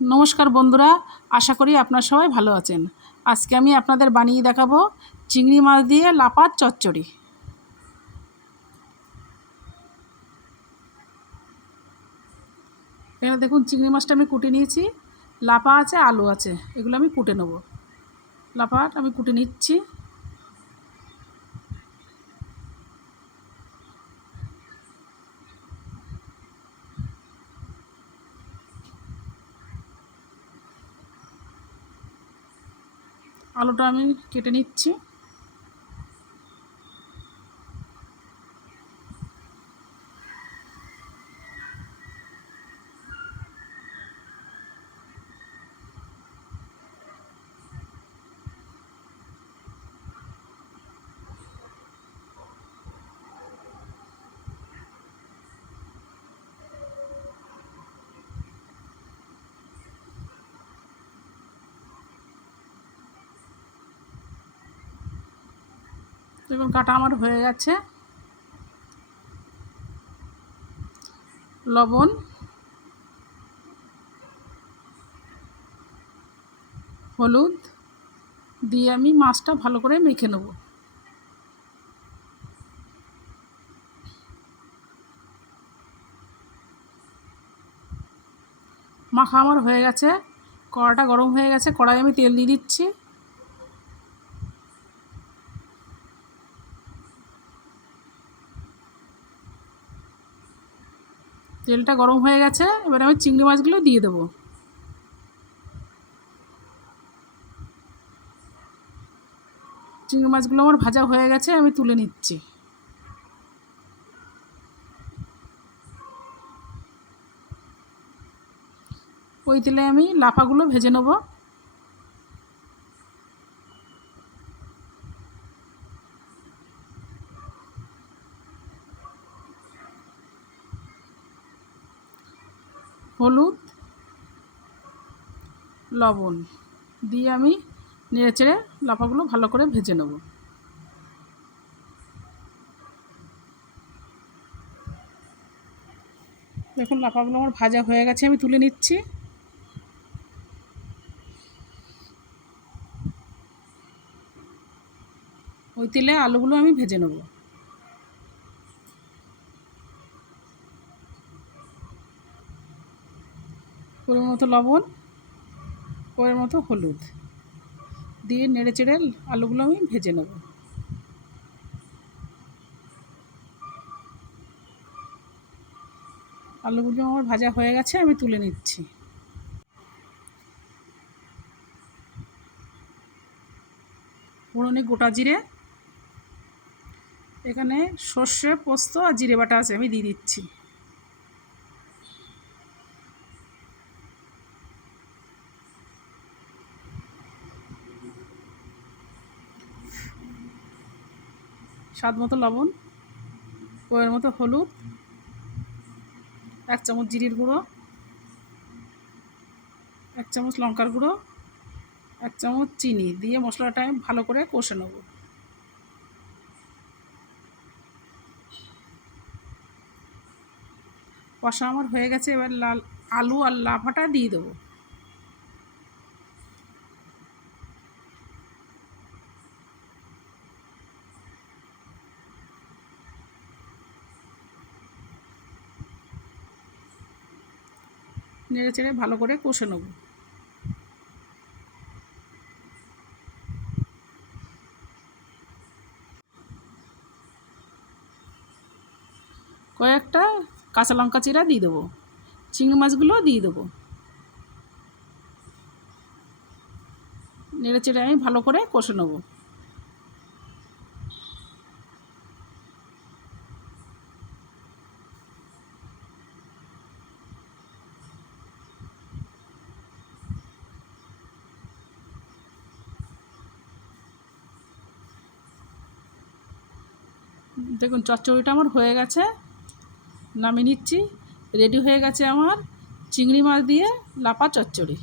নমস্কার বন্ধুরা, আশা করি আপনারা সবাই ভালো আছেন। আজকে আমি আপনাদের বানিয়ে দেখাবো চিংড়ি মাছ দিয়ে লাপার চচ্চড়ি। এখানে দেখুন চিংড়ি মাছটা আমি কুটে নিয়েছি, লাপা আছে, আলু আছে, এগুলো আমি কুটে নেব। লাপাটা আমি কুটে নিচ্ছি। আলুটা আমি কেটে নিচ্ছি। দেখুন কাটা আমার হয়ে গেছে। লবণ, হলুদ দিয়ে আমি মাছটা ভালো করে মেখে নেব। মাখা আমার হয়ে গেছে। কড়াটা গরম হয়ে গেছে, কড়াই আমি তেল দিয়ে দিচ্ছি। তেলটা গরম হয়ে গেছে, এবার আমি চিংড়ি মাছগুলো দিয়ে দেবো। চিংড়ি মাছগুলো আমার ভাজা হয়ে গেছে, আমি তুলে নিচ্ছি। ওই তেলে আমি লাফাগুলো ভেজে নেব। হলুদ, লবণ দিয়ে আমি নেড়ে চেড়ে লাফাগুলো ভালো করে ভেজে নেব। দেখুন লাফাগুলো আমার ভাজা হয়ে গেছে, আমি তুলে নিচ্ছি। ওই তেলে আলুগুলো আমি ভেজে নেব। পরিমাণ মতো লবণ, পরিমাণ মতো হলুদ দিয়ে নেড়ে চেড়ে আলুগুলো আমি ভেজে নেব। আলুগুলো আমার ভাজা হয়ে গেছে, আমি তুলে নিচ্ছি। ফোড়নে গোটা জিরে, এখানে সর্ষে, পোস্ত আর জিরে বাটা আছে, আমি দিয়ে দিচ্ছি। স্বাদ মতো লবণ, পরিমাণ মতো হলুদ, 1 চামচ জিরের গুঁড়ো, 1 চামচ লঙ্কার গুঁড়ো, 1 চামচ চিনি দিয়ে মশলাটা আমি ভালো করে কষে নেব। কষা আমার হয়ে গেছে, এবার আলু আর লাফাটা দিয়ে দেবো। নেড়ে চেড়ে ভালো করে কষে নেব। কয়েকটা কাঁচা লঙ্কা চিরা দিয়ে দেবো। চিংড়ি মাছগুলো দিয়ে দেবো। নেড়ে চেড়ে আমি ভালো করে কষে নেব। দেখুন চচ্চড়িটা আমার হয়ে গেছে, নামিয়ে নিচ্ছি। রেডি হয়ে গেছে আমার চিংড়ি মাছ দিয়ে লাপা চচ্চড়ি।